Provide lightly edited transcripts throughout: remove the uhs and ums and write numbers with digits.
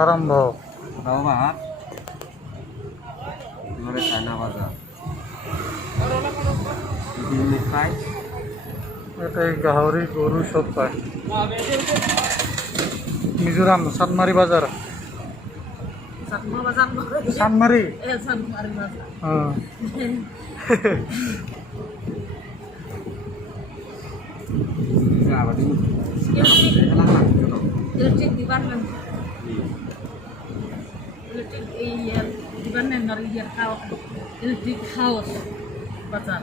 আরম্ভ। বাহার এবারে চায়না বাজার বিভিন্ন খাই এটাই গাহরি গরু সব পায়। মিজোরাম সাতমারি বাজার। সাতমারি হ্যাঁ। আবার Electric department. Electric department or your house. Electric house. Bazar.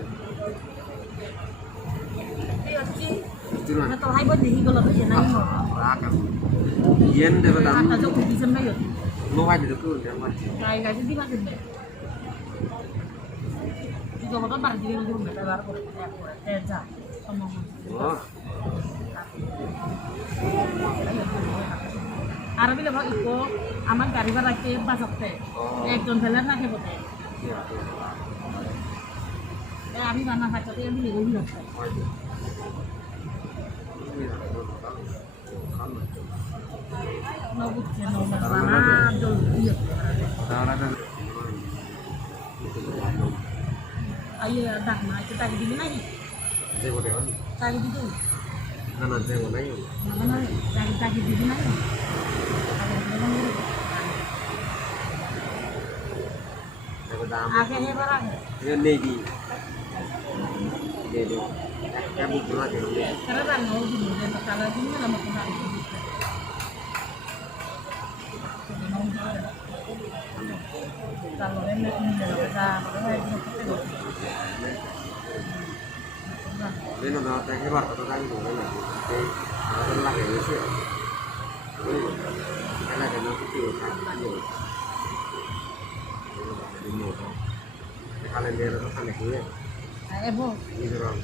Atau hai buat diri kalau kerja nang mau. yen dapat Kata tamu jauh di sana yuk. mau aja dulu dia mati Kayak di mana deh? Jika bapak pergi di rumah mereka baru kerja sama oh আর বিলে ভাই eco আমার গাড়ি ভাড়া রাখতে বাঁচাতে একজন ফেলার না খেয়ে বলতে আমি বানা খাইতে আমি লেগে যাচ্ছে নবুচ্ছে নবুচ্ছে বানা জল দিয়ে ayo dak na kita di mana ni je boleh kan cari di tu nah je boleh mana cari di mana ni dapat tamu akhirnya barang yen lagi dia tu kamu pulang ke rumah karena kan mau di mana kalau di mana mau pulang kalau ini dalam bahasa nên nó cái bạc nó đang đủ là cái nó là cái gì cái là cái nó cũng chịu khá nhiều cái calendar nó khá là quý em vô đi rồi